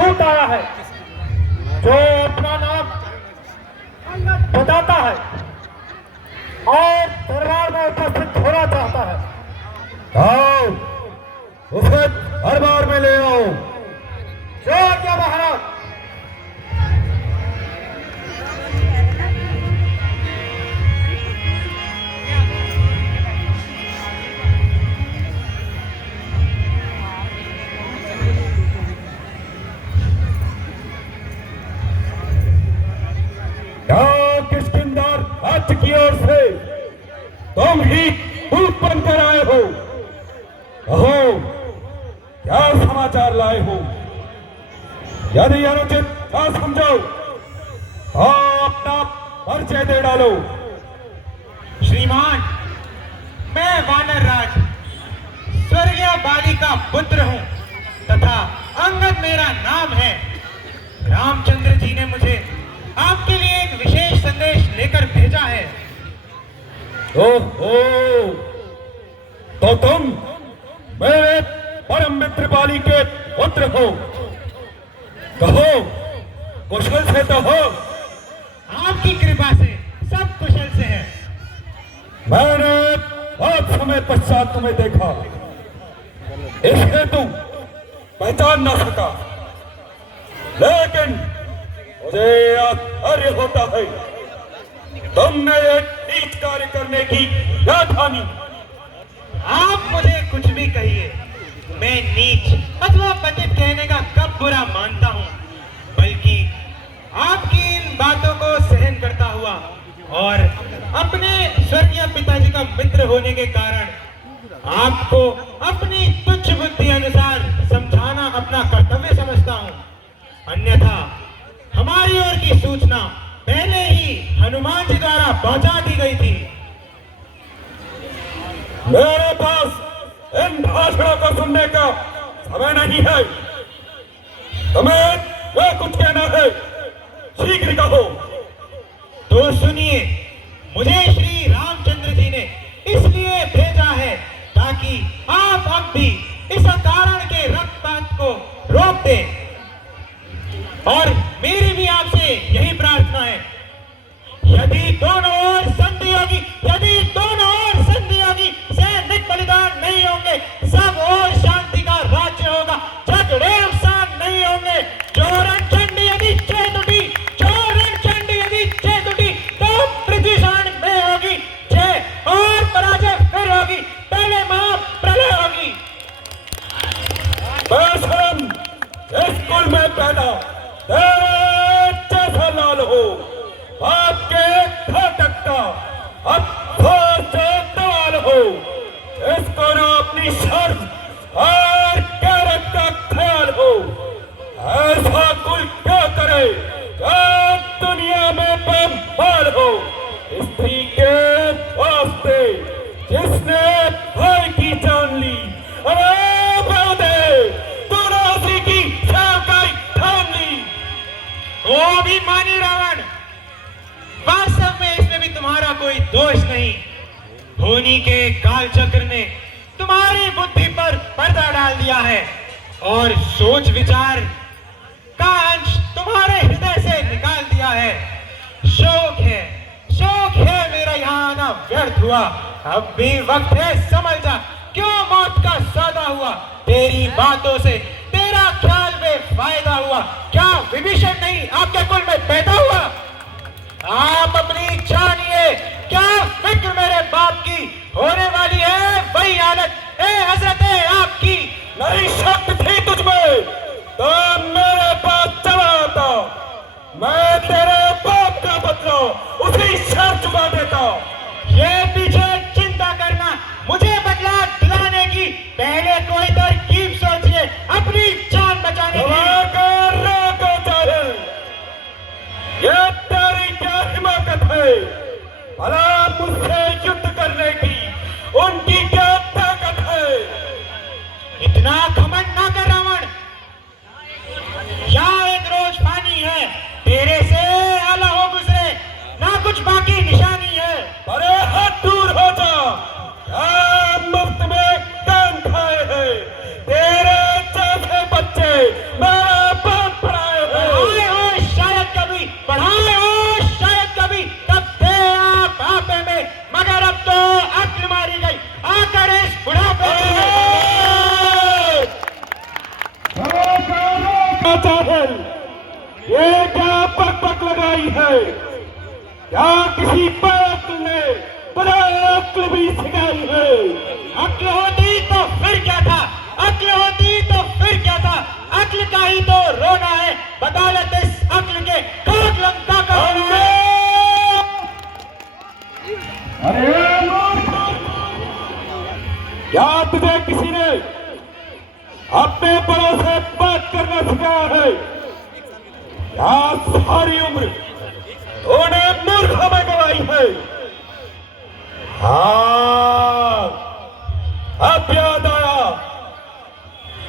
दूत आया है जो अपना नाम बताता है और दरबार में उपस्थित होना चाहता है। आओ, उसे दरबार में ले आओ। जो आज्ञा महाराज। किष्किंधर राज्य की ओर से तुम ही दूत बनकर आए हो। कहो, क्या समाचार लाए हो? यदि अनुचित ना समझो तो अपना परिचय दे डालो। श्रीमान, मैं वानर राज स्वर्गीय बाली का पुत्र हूँ तथा अंगद मेरा नाम है। रामचंद्र जी ने मुझे आपके लिए एक विशेष संदेश लेकर भेजा है। ओहो, तो तुम मेरे परम मित्र बाली के पुत्र हो। कहो, कुशल से तो हो? आपकी कृपा से सब कुशल से है। मैंने बहुत समय पश्चात तुम्हें देखा, इस हेतु पहचान न सका, लेकिन मुझे आश्चर्य होता है तुमने एक नीच कार्य करने की क्या ठानी? आप मुझे कुछ भी कहिए, मैं नीच अथवा पतित कहने का कब बुरा मानता हूँ, बल्कि आपकी इन बातों को सहन करता हुआ और अपने स्वर्गीय पिताजी का मित्र होने के कारण आपको अपनी तुच्छ बुद्धि अनुसार समझाना अपना कर्तव्य समझता हूँ। अन्यथा हमारी ओर की सूचना पहले ही हनुमान जी द्वारा पहुंचा दी गई थी। मेरे पास इन भाषणों को सुनने का समय नहीं है। तुम्हें क्या कुछ कहना है, शीघ्र कहो। तो सुनिए, मुझे श्री रामचंद्र जी ने इसलिए भेजा है ताकि आप अब भी इस अकारण के रक्तपात को रोक दें। और मेरी भी आपसे यही प्रार्थना है, यदि दोनों ओर संधि होगी, यदि दोनों ओर संधि होगी, सैनिक बलिदान नहीं होंगे, सब ओर शांति का राज्य होगा, झगड़े अवसान नहीं होंगे। चोरन चंडी यदि चेत उठी, चोरन चंडी यदि चेत उठी, तो पृथ्वी शान में होगी जय और पराजय फिर होगी, पहले महाप्रलय होगी। बेशरम, इस कुल में पैदा तेरे जैसा लाल हो, आपके घातक का अब से दवाल हो, इसको ना अपनी शर्म और गैरत का ख्याल हो। ऐसा कुल क्या करे क्या दुनिया में बेमाल हो, स्त्री के वास्ते जिसने भाई की जान ली। अरे बौदे, तूने उसी की सेवकाई ठान ली। ओ अभिमानी रावण, वास्तव में इसमें भी तुम्हारा कोई दोष नहीं। धोनी के काल चक्र ने तुम्हारी बुद्धि पर पर्दा डाल दिया है और सोच विचार का अंश तुम्हारे हृदय से निकाल दिया है। शौक है मेरा यहाँ आना व्यर्थ हुआ। अब भी वक्त है, समझ जा क्यों मौत का सौदा हुआ। तेरी बातों से तेरा ख्याल में फायदा हुआ। क्या विभीषण नहीं आपके कुल में पैदा हुआ? आप अपनी जानिए, क्या फिक्र मेरे बाप की होने वाली है वही हालत है हजरत है आपकी। नहीं शक थी तुझमें तो मेरे पास चला आता, मैं तेरे बाप का बदला उसी शर चुका देता। ये पीछे चिंता करना मुझे बदला दिलाने की, पहले कोई तरकीब सोचिए अपनी जान बचाने की। ये तेरी क्या हिमाकत है भला मुझसे युद्ध करने की, उनकी क्या ताकत है? इतना घमंड ना कर रावण, यहाँ एक रोज पानी है, तेरे से आला हो गुजरे ना कुछ बाकी निशानी है। अरे हाथ दूर हो जा, क्या मुफ्त में काम खाए हैं तेरे जैसे बच्चे मेरा बाप चाहल, ये क्या पक लगाई है? क्या किसी पागल ने बड़ा अक्ल भी सिखाई है? अक्ल होती तो फिर क्या था, अक्ल होती तो फिर क्या था, अक्ल का ही तो रोना है, बदौलत इस अक्ल के खाक लंका का होना है। अरे क्या तुझे किसी ने अपने बड़ों से बात करना सिखाया है? क्या सारी उम्र उन्हें मूर्ख में गवाई है? हाँ, अब याद आया,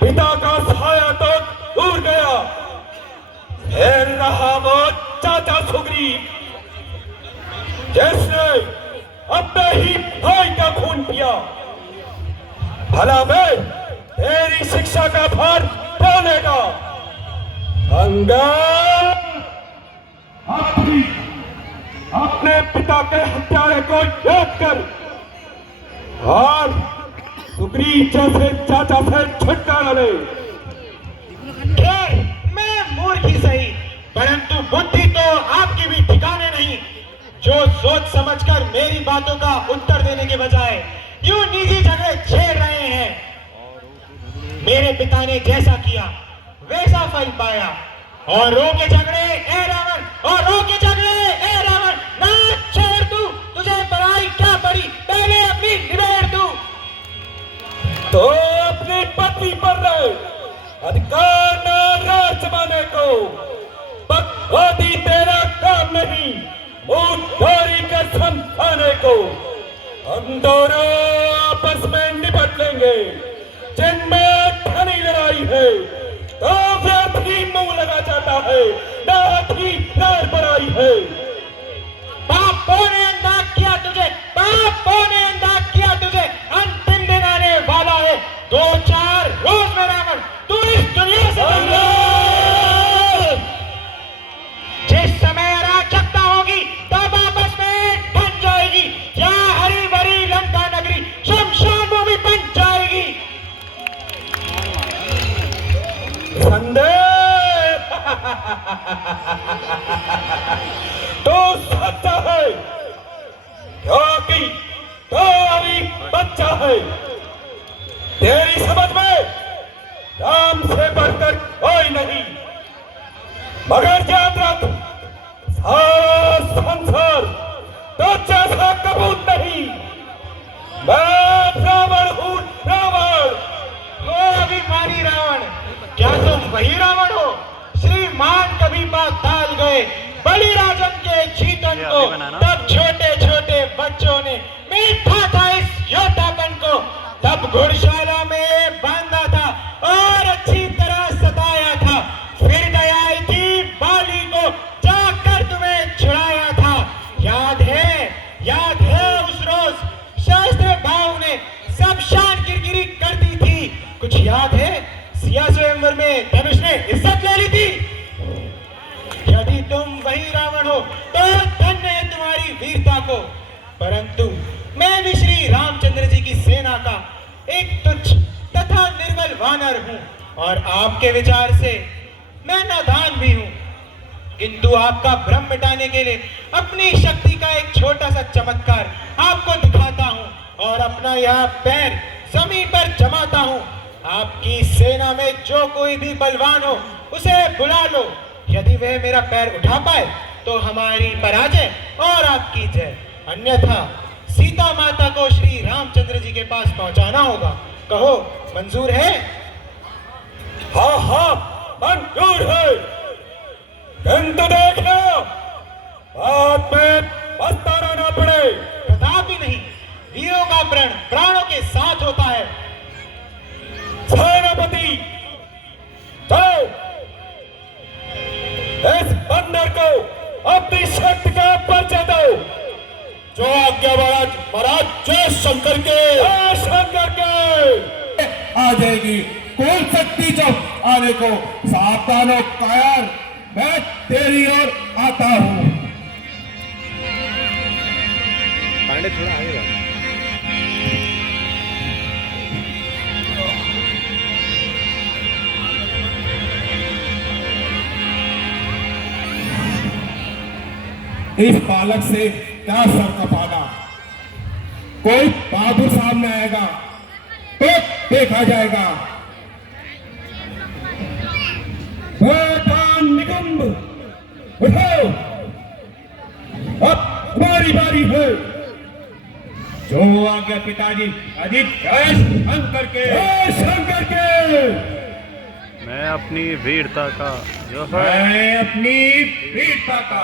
पिता का साया तो दूर गया, फिर रहा वो चाचा सुग्रीव, जिसने अपने ही भाई का खून पिया। भला मैं तेरी शिक्षा का भार कौन लेगा? अंगद, अपने पिता के हत्यारे को याद कर और सुग्रीव जैसे चाचा से छुटकारा ले। मैं मूर्ख ही सही, परंतु बुद्धि तो आपकी भी ठिकाने नहीं, जो सोच समझकर मेरी बातों का उत्तर देने के बजाय यूं निजी झगड़े छेड़ रहे हैं। मेरे पिता ने जैसा किया वैसा फल पाया, और रो के झगड़े ए रावण, और रो के झगड़े ए रावण, ना छोड़ तू, तुझे बड़ाई क्या पड़ी, पहले अपनी निबेड़ तू। तो अपनी पत्नी पर रहे अधिकार न राज जमाने को, बकवादी तेरा काम नहीं, मुंहतोड़ी का समझाने को। हम दोनों आपस में निपट लेंगे, जिनमें घनी लड़ाई है तो व्यर्थ ही मुंह लगा जाता है, नाथ ही नार बड़ाई है। पापों ने अंधा किया तुझे, पापों ने अंधा किया तुझे, अंतिम दिन आने वाला है, 2-4 रोज में रावण तू इस दुनिया से जिस समय अराजकता होगी तब आपस में बन जाएगी, या हरी भरी लंका नगरी शमशान भूमि बन जाएगी। संदेह तो सच्चा है, क्योंकि तो अभी बच्चा है। तेरी समझ में राम से बढ़कर कोई नहीं, मगर याद रख, सारा संसार तो जैसा कबूत नहीं। मैं रावण हूँ, रावण। ओ अभिमानी रावण, क्या तुम वही रावण हो? श्रीमान कभी पाताल गए बलिराजन के चीतन को, तब छोटे छोटे बच्चों ने मीठा था इस योद्धापन को, तब घुड़शाला में बांधा था और अच्छी तरह सताया था, फिर दया आई थी बाली को, जाकर तुम्हें छुड़ाया था। याद है उस रोज शास्त्र भाव ने सब शान गिरगिरी कर दी थी, कुछ याद है? सिया स्वयंवर में धनुष ने इज्जत ले ली थी। यदि तुम वही रावण हो तो धन्य है तुम्हारी वीरता को, परंतु मैं भी श्री रामचंद्र जी की सेना का एक तुच्छ तथा निर्बल वानर हूं, और आपके विचार से मैं नादान भी हूं, किंतु आपका भ्रम मिटाने के लिए अपनी शक्ति का एक छोटा सा चमत्कार आपको दिखाता हूं और अपना यह पैर जमीन पर जमाता हूं। आपकी सेना में जो कोई भी बलवान हो उसे बुला लो, यदि वह मेरा पैर उठा पाए तो हमारी पराजय और आपकी जय, अन्यथा सीता माता को श्री रामचंद्र जी के पास पहुंचाना होगा। कहो मंजूर है? हाँ हाँ मंजूर है, किंतु देखना बाद में पछताना ना पड़े। कदापि नहीं, वीरों का प्रण प्राणों के साथ होता है। सेनापति चलो, इस बंदर को अपनी शक्ति का परिचय दो। जो आज्ञा महाराज जय शंकर के, जय शंकर के। आ जाएगी कौन शक्ति जब आने को, सावधान हो कायर, मैं तेरी ओर आता हूं। पांडे थोड़ा आगे बढ़। इस बालक से क्या सर कपाना। कोई बहादुर सामने आएगा तो देखा जाएगा। निकुंभ उठो, अब तुम्हारी बारी है। जो आज्ञा पिताजी। अजीत जय शंकर के, जय शंकर के। मैं अपनी वीरता का जो है मैं अपनी वीरता का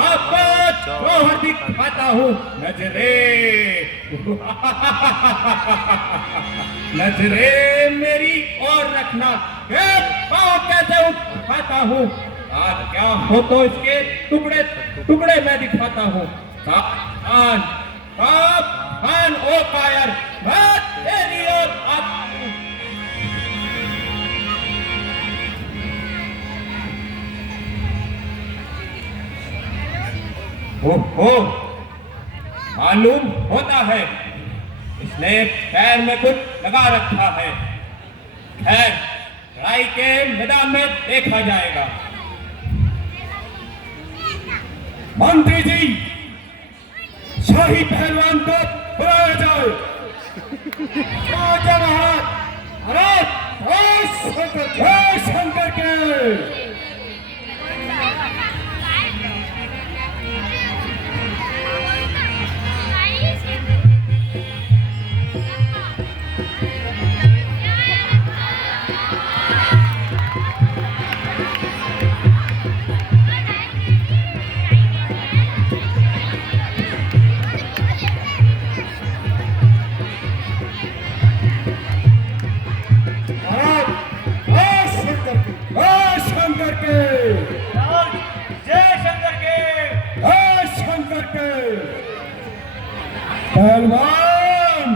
आपको जौहर दिखाता हूँ। नजरे नजरे मेरी और रखना, पाँव कैसे उठाता हूँ। आज क्या हो तो इसके टुकड़े टुकड़े मैं दिखाता हूँ। सावधान सावधान ओ कायर, मैं तेरी ओर आता हूँ। ओहो, मालूम होता है इसने पैर में कुछ लगा रखा है। खैर लड़ाई के मैदान में देखा जाएगा। मंत्री जी, शाही पहलवान को बुलाया जाए। राजा महाराज, जय शंकर के। पहलवान,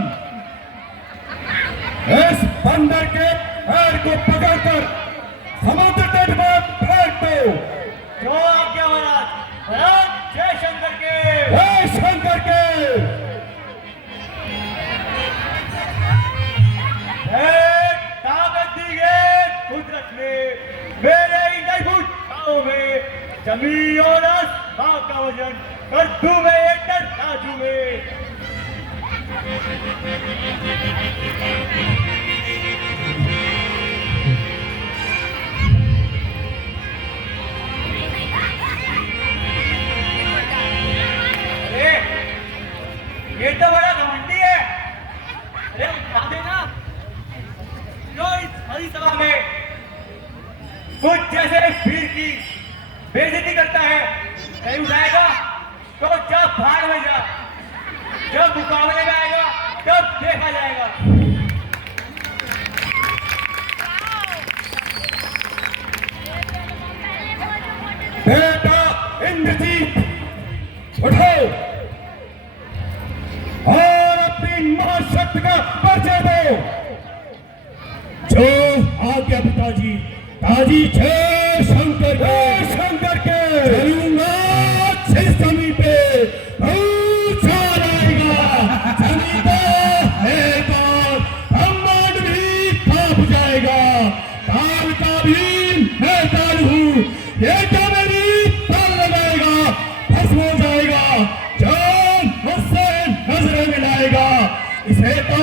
इस बंदर के पैर को पकड़कर समुद्र तट पर फेंक दो। जो आज्ञा महाराज। जय शंकर के, जय शंकर के। ताकत दी है कुदरत ने मेरे इन छाओ में। जमी और आसमां का वजन कर दूं मैं एक तराजू में। अरे ये तो बड़ा घमंडी है। अरे उठा देना। जो इस हरी सभा में कुछ जैसे भीड़ की बेइज्जती करता है, नहीं उठाएगा तो जब भाग में जा, जब मुकाबले में आएगा तब देखा जाएगा। बेटा इंद्रजीत, उठो और अपनी महाशक्ति का परिचय दो। जो आज्ञा पिताजी। ताजी जय शंकर, जय शंकर के। चलूंगा जिस जमी पे भूचाल आएगा, जमी को एक बार ब्रह्मांड भी कांप जाएगा। काल का भी मैं काल हूँ, ये जो मेरी ताल लगाएगा भस्म हो जाएगा। जो मुझसे नजरें मिलाएगा इसे तो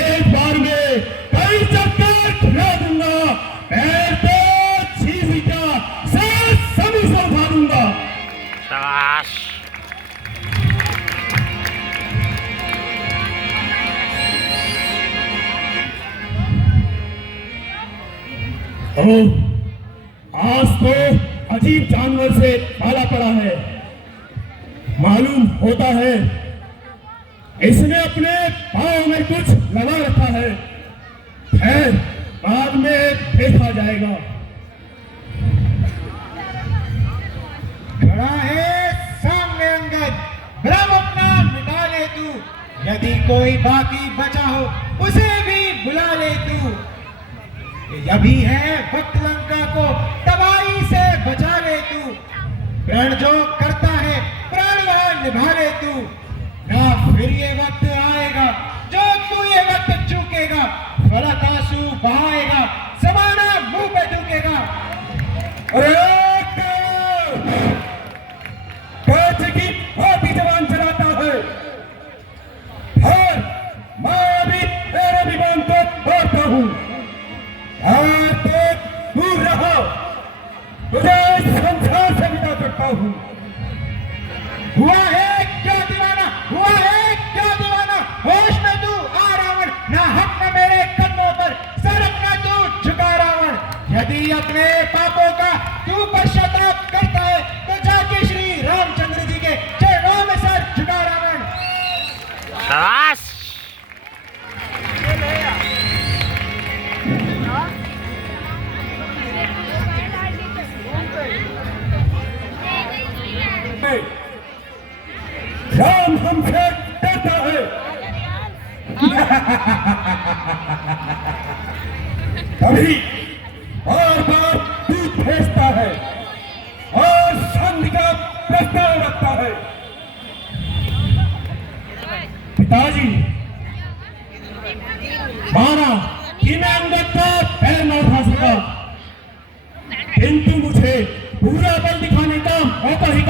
एक बार में कई चक्कर खिला दूंगा। पैर तो चीज का सभी से उठा दूंगा। शाबाश। आज तो अजीब जानवर से पाला पड़ा है। मालूम होता है इसने अपने पांव में कुछ लगा रखा है। खैर बाद में देखा जाएगा। खड़ा है सामने अंगद, भ्रम अपना मिटा ले तू। यदि कोई बाकी बचा हो उसे भी बुला ले तू। यह भी है वक्त लंका को तबाही से बचा ले तू। प्रण जो करता है प्राण वह निभा ले तू। ना फिर ये वक्त आएगा जो तू ये वक्त चूकेगा। फलक आंसू बहाएगा, जमाना मुंह पे झुकेगा। अरे तुझे संसार से विदा करता हूँ। हुआ है क्या दीवाना, हुआ है क्या दीवाना, होश में तू आ रावण, ना हक में मेरे कदमों पर सर अपना तू झुका रावण। यदि अपने पापों का तू पश्चाताप करता है तो जाके श्री रामचंद्र जी के चरणों में सर झुका रावण। शाबाश। राम हमसे डरता है। कभी बार बार दूध भेजता है और संधि का प्रस्ताव रखता है। पिताजी माना कि मैं अंगद का पैर न उठा सका, किंतु मुझे पूरा बल दिखाने का मौका ही